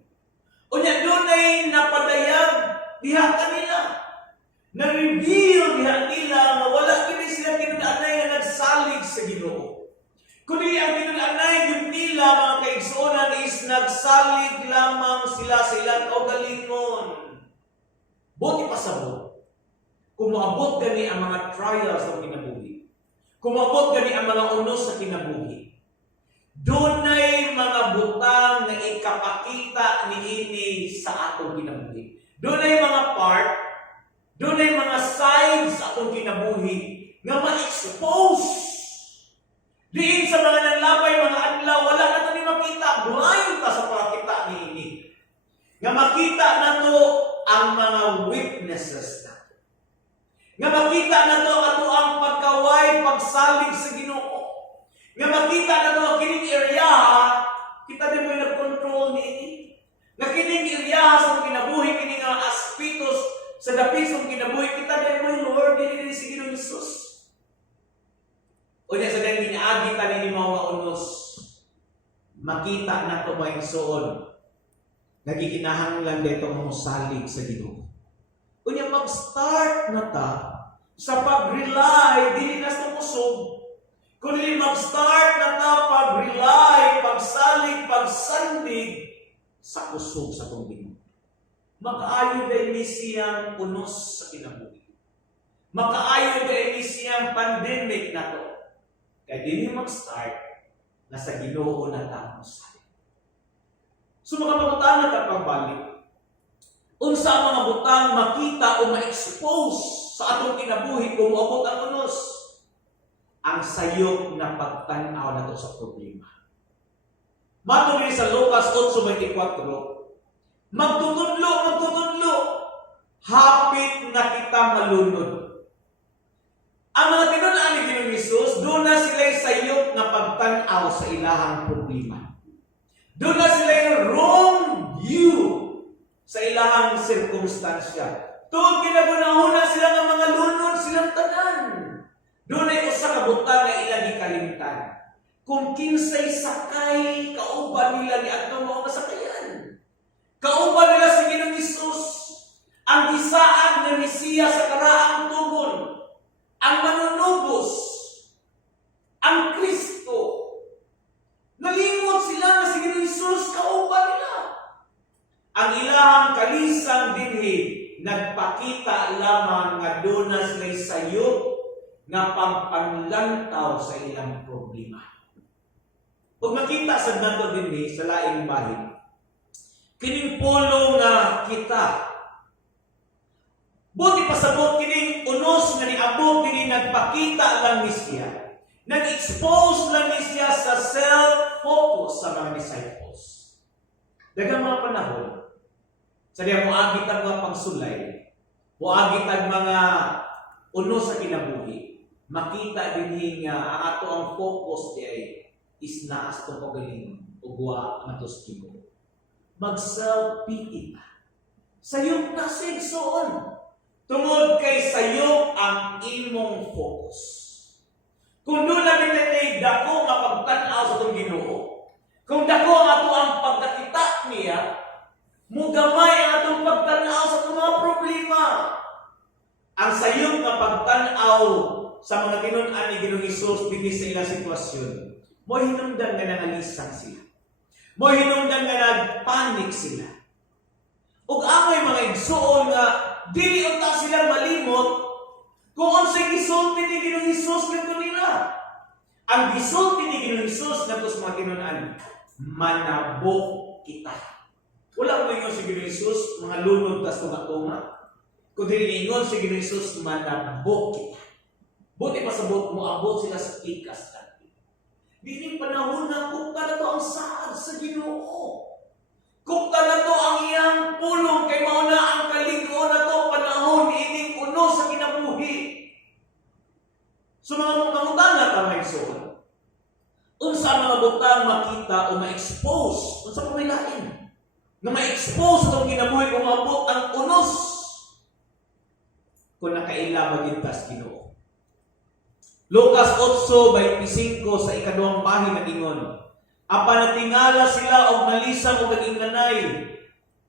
Unya dunay napadayag diha kanila. Na-reveal diha nila nga wala kini sila kinuanay nga nagsalig sa Ginoo. Kundi ang kinuanay gyud nila mga kaigsuonan is nagsalig lamang sila sa ilang kaugalingon. Buti pa sabot. Kung maabot gani ang mga trials sa kinabuhi, kung maabot gani ang mga unos sa kinabuhi, dunay mga butang na ikapakita niini sa atong kinabuhi. Dunay mga part, dunay mga sides sa atong kinabuhi nga ma-expose. Diin sa mga nanlapay, mga adlaw, wala na ito ni makita. Blind ka sa pakita niini. Nga makita na to ang mga witnesses na. Nga makita na to ato ang pagkaway, pagsalig sa Ginoo. Nga makita na to ang kining area, kita din mo nag-control niini. Nga kining area sa kinabuhi, kining aspitos sa dapisong kinabuhi, kita din mo Lord, din si Ginoong Hesus. O niya sa ganyan, iniagi tanin ni mga unos, makita na to mga igsoon, nagikinahanglan dito ang salig sa Ginoo. Unya mag-start na ta sa pag-rely, dili na sa kusog. Kundi mag-start na ta pag-rely, pagsalig, pagsandig sa kusog sa tong Ginoo. Makaayo dahil siyang unos sa kinabuhi. Makaayo dahil siyang pandemic na to. Kaya dili mag-start na sa Ginoo na ta ang salig. So mga pangutana at pagbalik, unsa ang mga butang makita o ma-expose sa atong kinabuhi kung maabot ang unos? Ang sayop na pagtanaw na to sa problema. Matod sa Lucas 8:24, magtutudlo, hapit na kita malunod. Ang mga tinunaan ni Ginoong Hesus, doon na sila'y sayop na pagtanaw sa ilahang problema. Doon na sila yung wrong view sa ilahang sirkumstansya. Doon kinagunahuna sila ng mga lunod silang tanan. Doon ay usa ka butang na ilang ikalimtan. Kung kinsay sakay, kauban nila ni Adto mga masakayan. Kauban nila si Ginoong karaan na Mesiya sa karaang tugon, ang manunubos, ang Kristo. Nalimot sila na si Jesus kauban nila. Ang ilahang kalisang dinhi nagpakita lamang nga duna sila'y sayop nga pampanlantaw sa ilang problema. Kung makita sa nato dinhi sa laing bahin, kining pulong nga kita, buti pasabot kining unos nga niabot kini nagpakita lang ni siya. Nag-expose lang ni siya sa self-focus sa mga disciples. Daghang mga panahon, sa diya moagit ang mga pagsulay, moagit ang mga unos sa kinabuhi, makita din nga ang ato ang focus diay is naas itong pagaling ugwa ang atos kimo. Mag-self-pity ka. Sayop na sigsoon. Tungod kay sayop ang imong focus. Kung doon na minatay dako nga pagtanaw sa itong Ginoo, kung dako ang ato ang pagkakita niya, mugamay ang atong pagtanaw sa itong mga problema. Ang sayop nga pagtanaw sa mga tinunan ni Ginoong Hesus dinhi sa ilang sitwasyon, mo hinungdan nga nangalisang sila. Mo hinungdan nga nagpanik sila. Ug amay mga igsuon nga dili unta sila malimot kung unsay gisulti ni Ginoong Hesus ngadto nila. Ang gisulti ni Ginoong Hesus ngadto sa mga tinunan, manabok kita. Wala mo ingon si Ginoong Hesus mga lunod tas tunga-tunga. Kundi ingon si Ginoong Hesus manabok kita. Buti pasabot mo abot sila sa pikas dati. Dining panahon na kukta na to ang saad sa Ginoo. Kukta na to ang iyang pulong kay mauna ang kaligo na to panahon ining uno sa kinabuhi. So mga butang na tamay suon. Unsa mga butang makita o ma-expose, unsa pa may lain na ma-expose itong kinabuhi kung maabot ang unos kung nakaila magintas Ginoo. Lucas 8:25 sa ikaduhang bahin nagingon, apa natingala sila og nalisang og naging nanay,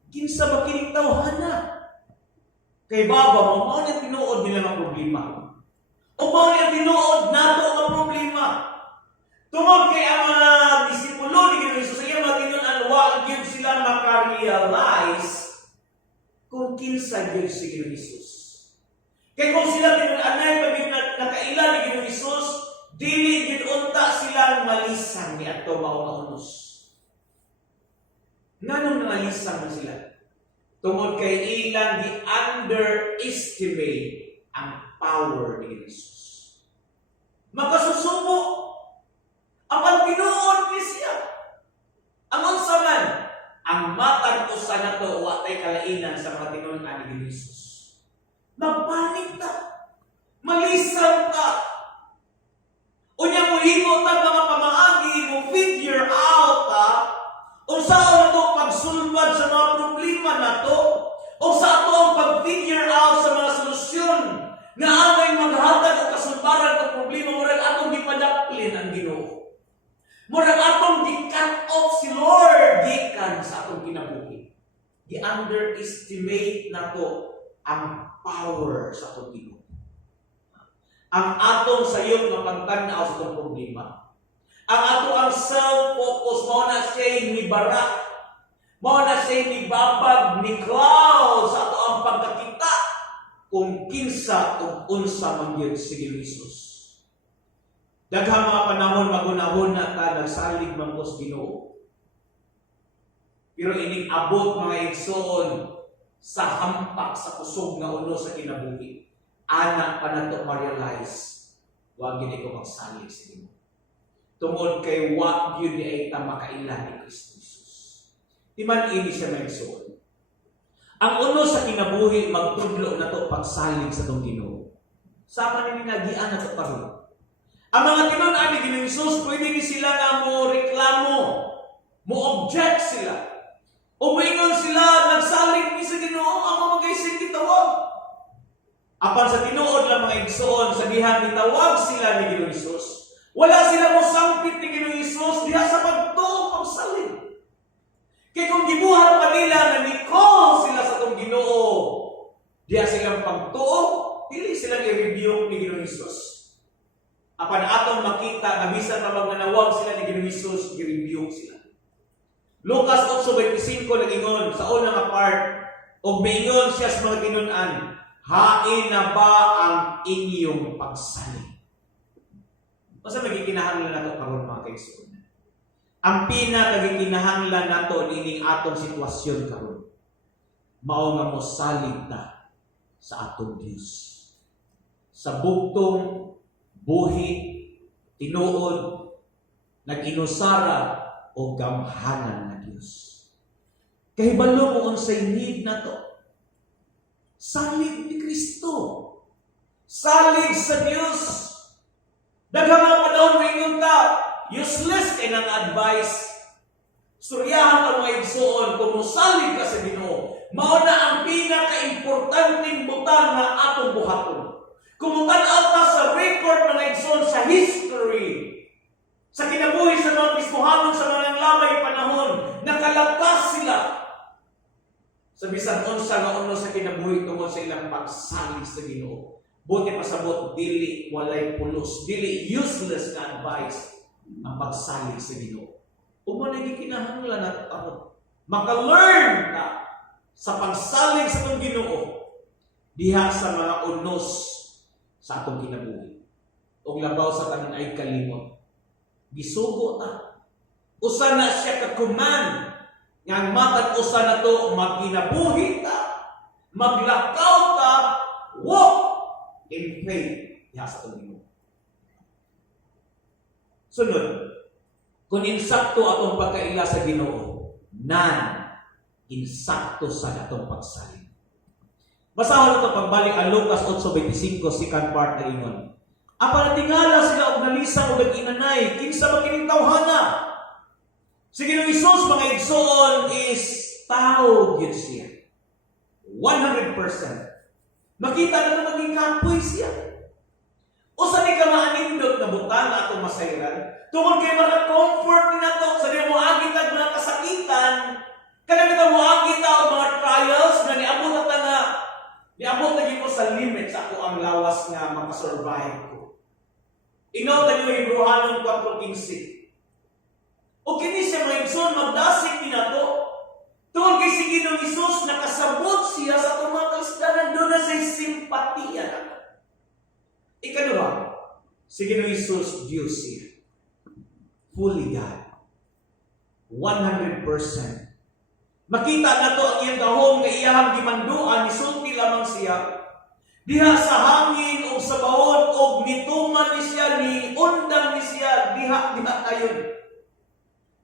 kinsa ba kining tawhana? Kay baba mo mao ni tinuod nila nga problema. O mao ni tinuod nato nga problema. Tungod kay ang mga disipulo ni Ginoong Hesus sa iya matinon-an wa gyud sila maka-realize kung kinsa gyud si Ginoong Hesus. Kay kung sila tinuod-anay pag nakaila ni Ginoong Hesus, dili gyud unta silang malisang ni adto mao nga unos. Nganong nangalisang na sila? Tungod kay ilang gi-underestimate ang power ni Jesus. Makasusubo ang tinuod ni siya. Ang unsa man ang matag usa nato wa tay kalainan sa mga tinuod-an ni Jesus. Magpanik ta. Malisang ta. Unya mo himo ta mga pamaagi mo figure out ta unsaon nato pagsulbad sa mga problema nato o sa ato ang pag-figure out sa mga solusyon nga angay maghatag og kasulbaran sa problema murag atong gipadaplin ang Ginoo. Murag atong gi-cut off si Lord gikan sa atong kinabuhi. Gi-underestimate nato ang power sa atong Ginoo. Ang atong sayop nga pagtanaw sa atong problema. Ang ato ang self-focus mao na siya ni barak. Mao na siya ni babag ni cloud sa ato ang pagkakita kung kinsa ug unsa man gyud si Jesus. Daghang mga panahon magunahon na ta nagsalig man ko sa Ginoo. Pero ining abot mga igsoon sa hampak sa kusog nga uno sa kinabuhi. Anak pa na to ma-realize wa gyud ko magsalig sa Ginoo. Tungod kay wa gyud ay ta makaila ni Kristo Jesus. Di man ini siya maigsoon. Ang uno sa kinabuhi magtudlo na to pagsalig sa tong Ginoo. Sama ni nagian na to karon. Ang mga tinuod-an ni Ginoong Hesus, pwede ni sila nga mo reklamo, mo object sila. O moingon sila, nagsalig ni sa Ginoo, ang mga magaysig gitawag. Apan sa tinuod lang mga igsoon, sa dihan gitawag sila ni Ginoong Hesus. Wala sila mo sampit ni Ginoong Hesus, diha sa pagtuo pagsalig. Kaya kung gibuhat pa nila na ni-call sila sa tong Ginoo, Diya silang pagtuo, dili silang i-review ni Ginoong Hesus. Apan atong makita nga bisan pa magnanawag sila ni Ginoong Hesus, i-review sila. Lucas 8:25 nagingon sa unang nga part, og miingon siya sa mga tinun-an, hain na ba ang inyong pagsalig? Basta magikinahanglan nato karon mga kaigsoon. Ang pinakagikinahanglan nato nining atong sitwasyon karon, mao nga mosalig ta sa atong Dios. Sa bugtong buhi, tinuod, nag-inusara o gamhanan na Dios. Kahibalo mo unsay need nato. Salig ni Kristo. Salig sa Dios. Daghang mga panahon maingon ta, useless kay nang advice. Suryahan ka mga igsoon kung musalig ka sa Ginoo. Mao na ang pinaka-importanteng butang na atong buhaton. Kung tan-aw ta sa record mga igsoon sa history, sa kinabuhi sa mga Kristohanon sa mga lamay panahon, nakalapas sila sa bisan unsa nga uno sa kinabuhi tungod sa ilang pagsalig sa Ginoo. Buti pasabot, dili walay pulos, dili useless na advice ang pagsalig sa Ginoo. Ug mo nang gikinahanglan nato karon, maka-learn ka sa pagsalig sa atong Ginoo diha sa mga unos sa atong kinabuhi. Ug labaw sa tanan ay kalimot. Gisugo ta. Usa na siya ka-command nga ang matag usa na to magkinabuhi ta, maglakaw ta, walk in faith diha sa atong Ginoo. Sunod, kung insakto atong pagkaila sa Ginoo, nan insakto sa atong pagsalig. Basahon nato pagbalik ang Lucas 8:25 second part na ingon. Apan tingala sila og nalisang og inanay, kinsa makining tawhana? Si Ginoong Hesus mga igsoon is tao gyud siya. 100%. Makita na maging kampoy siya. Usa ni ka maanindot na butang atong masayran, tungod kay maka-comfort ni nato sa di mo agit ang mga kasakitan, kanang kita mo agit ang mga trials na niabot na nga, niabot na ko sa limit sa ako ang lawas nga makasurvive ko. Inaw tayo yung Hebrehanon 4:15. O kini siya mga igsoon, magdasig ni nato. Tungod kay si Ginoong Hesus, nakasabot siya sa atong mga kasdanan, doon na siya simpatiya nato. Ikaduha, si Ginoong Hesus, Diyos siya. Fully God. 100%. Makita na to ang iyang gahom nga iyahang gimanduan, nisulti lamang siya. Diha sa hangin o sa bawon o nituman ni siya, ni undang ni siya, diha tayon.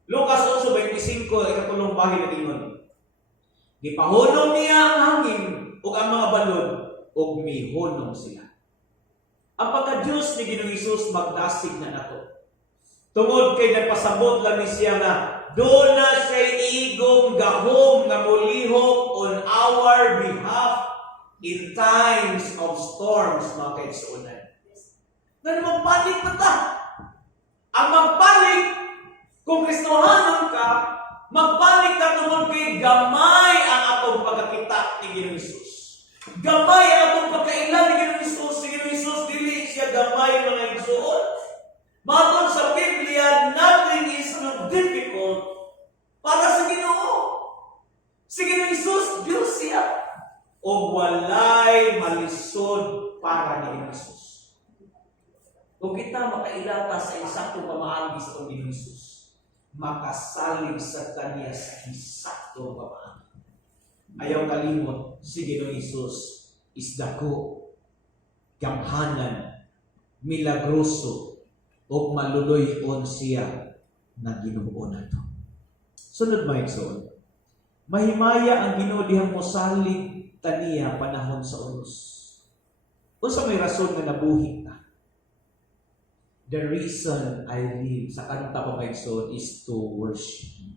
Lucas 8:25, ikatulong bahin na ingon. Gipahunong niya ang hangin o ang mga balod o mihunong sila. Ang pagka-Diyos ni Ginoong Hesus magdasig na nato. Tungod kay nagpasabot lang ni siya nga doon na siya igong gahom nga mulihok on our behalf in times of storms, mga kaigsuonan. Nga magpanik pa ta. Ang magpanik, kung Kristohanon ka, magpanik ka tungod kay gamay ang atong pagkakita ni Ginoong Hesus. Gamay ang atong pagkailan ni Ginoong Hesus. Si Ginoong Hesus, dili siya gamay mga igsuon. Matod sa Biblia, nothing is not difficult para sa Ginoo. Si Ginoong Hesus, Diyos siya. O walay malisod para ni Ginoong Hesus. Kung kita makailata sa isaktong pamaagi sa itong Ginoong Hesus, makasalig sa kanya sa isaktong pamaagi. Ayaw kalimot, si Ginoong Hesus is dako, gamhanan, milagroso, o maluloy-on siya na Ginoo nato. Sunod mga igsoon, mahimaya ang Ginoo dihang mosalig taniya panahon sa unos. Unsa may rason nga nabuhi ta? The reason I live, sa kanta pa mga igsoon, is to worship.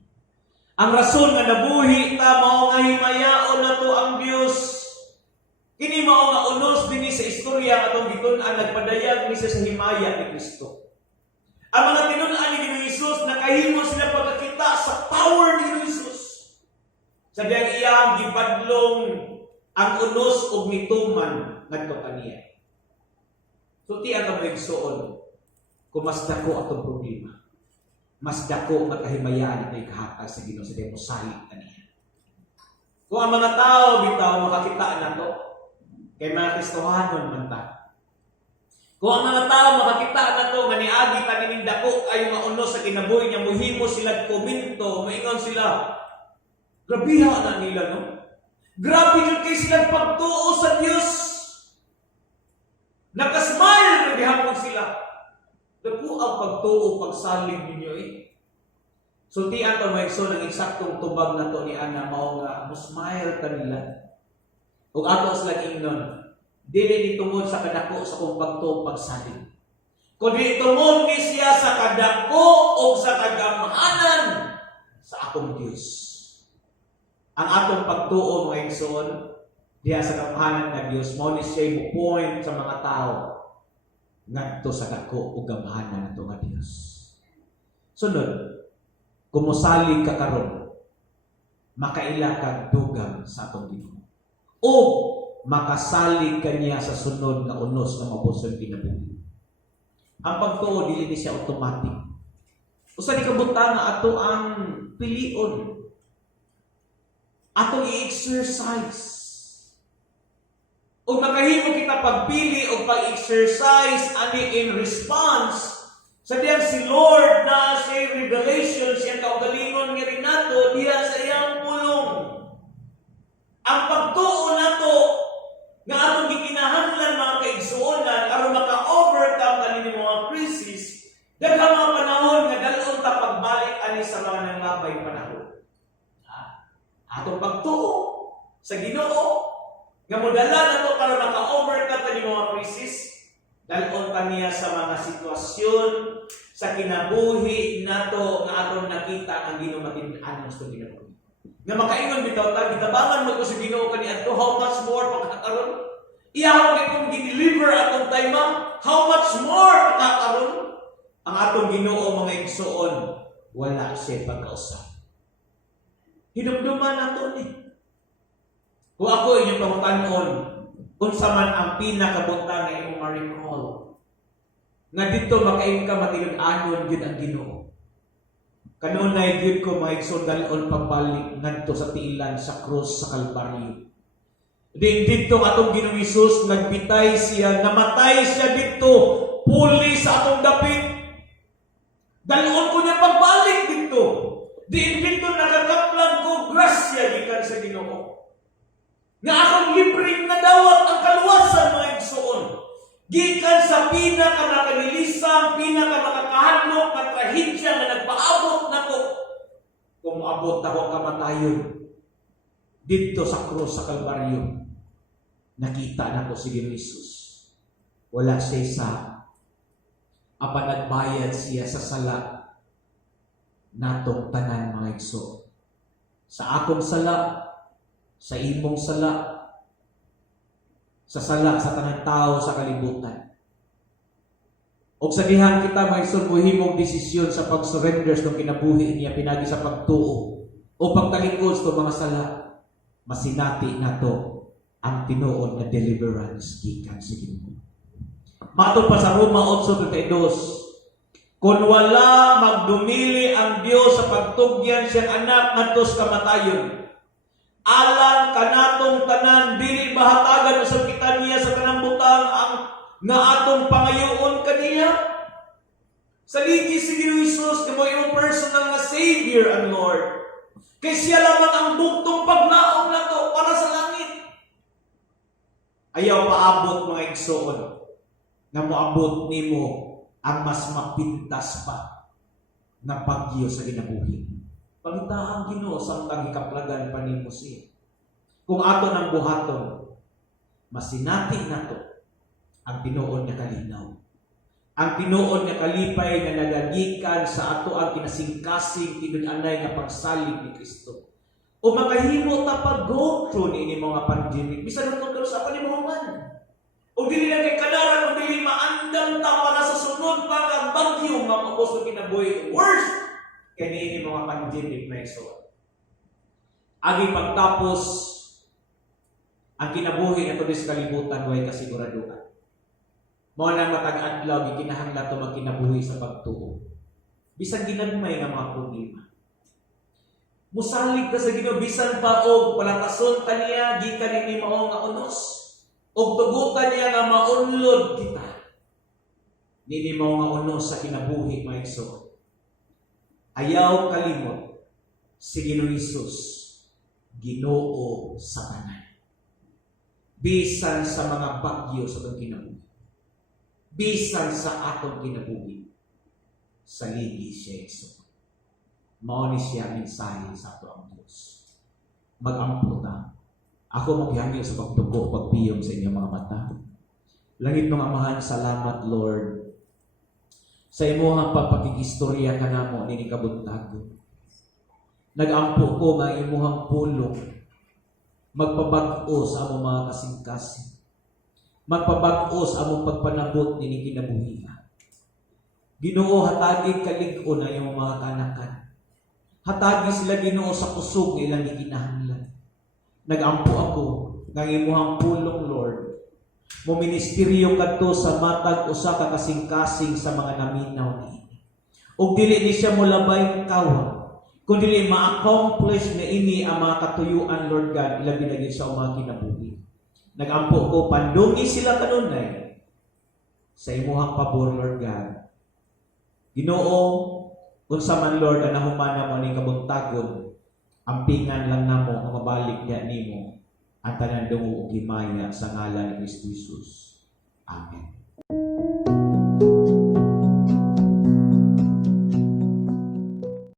Ang rason nga nabuhi ta mao nga himayaon nato ang Dios. Kini mao nga unos dinhi sa istorya atong gitun-an nagpadayag ni sa himaya ni Kristo. Ang mga tinun-an ni Ginoong Hesus, nakahimo sila pagkakita sa power ni Ginoong Hesus. Sa diyang iyang gibadlong ang unos ug mituman ngadto kaniya. So ti ang magsuon kung mas dako atong problema. Mas dako nga kahimayaan ito'y kahatag sa Ginoo sa demo salig kaniya. Kung ang mga tao bitaw makakita na to, kay mga Kristohanon man ta. Kung ang mga tao makakita na to, nga niagi ta ning dako ay mauno sa kinabuhi niya, muhimo sila komento, maingon sila, grabiha na nila, no? Grabe yun kay silang pagtuo sa Diyos. Nakasmile na gihapon sila. Dako ang pagtuo, pagsalig ninyo eh. So ti ato may so ng eksaktong tubag na to ni Ana mao nga musmile kanila. Ug ato sila ingnon, dili ni tungod sa kadako sa kung pagtuo pagsalig. Kundi tungod ni siya sa kadako o sa kagamhanan sa akong Dios. Ang atong pagtuo mga igsoon diha sa kagamhanan nga Dios mao ni siya mo point sa mga tao ngadto sa dako ug gamhanan nato nga Dios. Sunod, kumusalig ka karon, makaila kag dugang sa atong Ginoo. O makasalig kaniya sa sunod nga unos nga mabusog kinabuhi. Ang pagtuo dili ni siya automatic. Usa ni kabutang nga ato ang pilion. Atong i-exercise. O makahimo kita pagpili o pag-exercise ani in response sa diyang si Lord na sa revelation siyang kaugalingon nga rin nato diha sa iyang pulong. Ang pagtuo nato nga atong gikinahanglan mga kaigsuonan aron maka-overcome kaning mga crisis, daghang mga panahon nga dalon ta pagbalik ani sa mga nanglabay panahon. Atong pagtuo sa Ginoo nga modala nato para maka-overcome kaning mga crisis, dalon pa niya sa mga sitwasyon sa kinabuhi nato nga aton nakita ang Ginoo matin-anon sa kinabuhi. Nga makaingon bitaw ta gitabangan mo ko sa Ginoo kaniadto, how much more pagkakaron? Iyaw kay kung gi-deliver atong time, how much more pagkakaron? Ang atong Ginoo mga igsoon, wala siya pagkausap. Hinumduman nato ni. Kung ako inyong pangutanon, unsa man ang pinakabuntang nga imong ma-recall, nga dito makain ka matilun-anon gyud ang Ginoo. Kanunay gyud ko mga igsoon dalon pagbalik ngadto sa tiilan sa krus sa Kalbaryo. Dito atong Ginoong Hesus nagpitay siya, namatay siya dito, puli sa atong dapit. Dalon ko niya pagbalik dito. Dito nakakaplan ko grasya gikan sa Ginoo. Nga akong libreng nadawat ang kaluwasan mga igsoon. Gikan sa pinakamakalilisang, pinakamakakahadlok na trahedya na nagpaabot na ko. Kung maabot ako kamatayon dito sa krus sa Kalbaryo, nakita na ko si Ginoong Hesus. Wala siya sa apan nagbayad siya sa sala natong tanan mga igsoon. Sa akong sala, sa imong sala, sa sala sa tanang tao sa kalibutan. O sa dihan kita may muhimong desisyon sa pag-surrender sa kinabuhi niya pinagi sa pagtuo o pagtalingkod sa mga sala, masinati nato ang tinuod na deliverance gikan sa Ginoo. Matod pa sa Roma 8:32, kung wala magdumili ang Dios sa pagtugyan siyang anak ngadto sa kamatayon, alang kanatong tanan dili bahatagan usab kita niya sa kanang butang ang nga atong pangayoon kaniya. Saligi si Ginoong Hesus nga mo imong personal nga Savior and Lord. Kay siya lamang ang buktong paglaom nato para sa langit. Ayaw paabot mga igsoon nga moabot nimo ang mas mapintas pa na bagyo sa kinabuhi. Pangitahang Ginoo samtang ikaplagan pa nimo siya. Kung ato nang buhaton, masinati nato ang tinuod nga kalinaw. Ang tinuod nga kalipay nga nagagikan sa ato ang kinasingkasing tinun-anay nga pagsalig ni Kristo. O makahimo ta pag-go through ni mga pandemic. Bisan kung sa panimuman. O dili lang kay kadaran o dili maandam ta para sa sunod pa ang bagyo nga mabos sa kinabuhi. Worst kani mga pandemic na iso. Agi pagtapos Ang kinabuhi na to sa kalibutan way kasiguraduhan. Mao na matag adlaw gikinahanglan to magkinabuhi sa pagtuo. Bisan ginagmay nga mga problema. Musalig ka sa Ginoo bisan pa og palatason kaniya gikan ni mao nga unos. Og tugukan niya nga maunlod kita. Dili mao nga unos sa kinabuhi maigsoon. Ayaw kalimot si Ginoong Hesus, Ginoo sa tanan. Bisan sa mga bagyo sa atong kinabuhi. Bisan sa atong kinabuhi. Saligi siya Hesus. Mao ni siya mensahe sa ato ang Dios. Mag-ampo ta. Ako maghihangyo sa pagtuko, pagpiyong sa inyong mga mata. Langit ng Amahan, salamat Lord. Sa imuhang pagpakikistorya ka namo nini kabuntago. Nag-ampo ko nga imuhang pulong. Magpabag-o sa among mga kasing-kasing. Magpabag-o sa among pagpanabot nini kinabuhian. Ginoo hatagi kalig-o na iyong mga kanakan. Hatagi sila Ginoo sa kusog nga ilang gikinahanglan. Nag-ampo ako nga imuhang pulong Lord. Mo ministeryo kadto sa matag usa ka kasing-kasing sa mga naminaw niini. Ug dili ni siya molabay kawa, kun dili ma-accomplish na ini ang mga katuyuan Lord God ilabi na gyud sa mga kinabuhi. Nag-ampo ko pandungi sila kanunay sa imuhang pabor Lord God. Ginoo, unsa man Lord ang nahumana mo ning kabuntagon, ampingan lang namo ang mabalik niya nimo ang tanan dungo ug himaya sa ngalan ni Kristo Jesus. Amen.